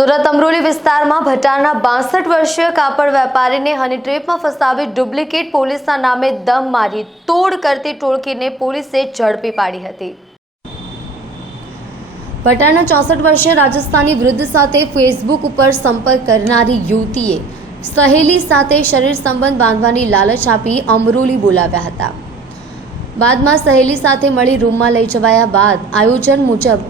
સુરત અમરોલી વિસ્તારમાં ભટારના 62 વર્ષીય કાપડ વેપારીને હની ટ્રેપમાં ફસાવી ડુપ્લિકેટ પોલીસના નામે દમ મારી તોડ કરતી ટોળકીને પોલીસે ઝડપી પાડી હતી। ભટારના 64 વર્ષીય રાજસ્થાની વૃદ્ધ સાથે ફેસબુક ઉપર સંપર્ક કરનારી યુવતીએ સહેલી સાથે શરીર સંબંધ બાંધવાની લાલચ આપી અમરોલી બોલાવ્યા હતા। બાદમાં સહેલી સાથે મળી રૂમમાં લઈ જવાયા બાદ આયોજન મુજબ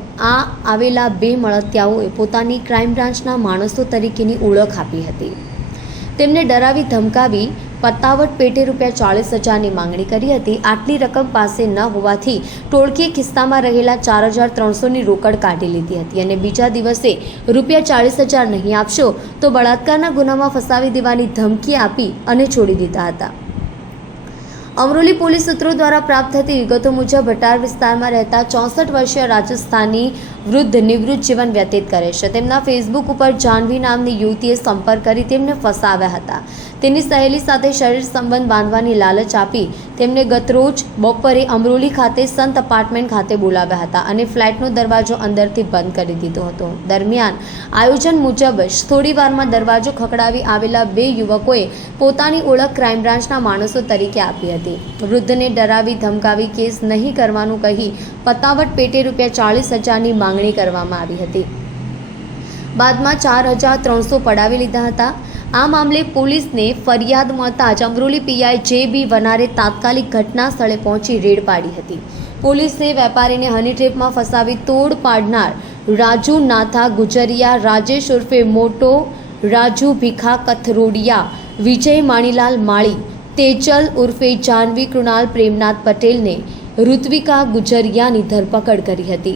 આવેલા બે મળતિયાઓએ પોતાની ક્રાઇમ બ્રાન્ચના માણસો તરીકેની ઓળખ આપી હતી। તેમને ડરાવી ધમકાવી પતાવટ પેટે ₹40,000ની માંગણી કરી હતી। આટલી રકમ પાસે ન હોવાથી ટોળકીએ ખિસ્સામાં રહેલા 4,300ની રોકડ કાઢી લીધી હતી અને બીજા દિવસે ₹40,000 નહીં આપશો તો બળાત્કારના ગુનામાં ફસાવી દેવાની ધમકી આપી અને છોડી દીધા હતા। અમરોલી પોલીસ સૂત્રો દ્વારા પ્રાપ્ત થતી વિગતો મુજબ ભટાર વિસ્તારમાં રહેતા 64 વર્ષીય રાજસ્થાની વૃદ્ધ નિવૃત્ત જીવન વ્યતીત કરે છે। તેમના ફેસબુક ઉપર જાહ્નવી નામની યુવતીએ સંપર્ક કરી તેમને ફસાવ્યા હતા। તેની સહેલી સાથે શરીર સંબંધ બાંધવાની લાલચ આપી તેમને ગતરોજ બપોરે અમરોલી ખાતે સંત અપાર્ટમેન્ટ ખાતે બોલાવ્યા હતા અને ફ્લેટનો દરવાજો અંદરથી બંધ કરી દીધો હતો। દરમિયાન આયોજન મુજબ જ થોડી વારમાં દરવાજો ખખડાવી આવેલા બે યુવકોએ પોતાની ઓળખ ક્રાઇમ બ્રાન્ચના માણસો તરીકે આપી હતી। વૃદ્ધને ડરાવી ધમકાવી કેસ નહીં કરવાનું કહી પતાવટ પેટે ₹40,000ની માંગણી કરવામાં આવી હતી। બાદમાં 4,300 પડાવી લીધા હતા। આ મામલે પોલીસને ફરિયાદ મળતા જ અમરોલી પીઆઈ જે.બી. વનારે તાત્કાલિક ઘટના સ્થળે પહોંચી રેડ પાડી હતી। પોલીસે વેપારીને હની ટ્રેપમાં ફસાવી તોડ પાડનાર રાજુ નાથા ગુજરિયા, રાજેશ ઉર્ફે મોટો, રાજુ ભીખા કથરોડિયા, વિજય માણીલાલ માળી, તેજલ ઉર્ફે જાહ્નવી, કૃણાલ પ્રેમનાથ પટેલને ઋત્વિકા ગુજરિયાની ધરપકડ કરી હતી।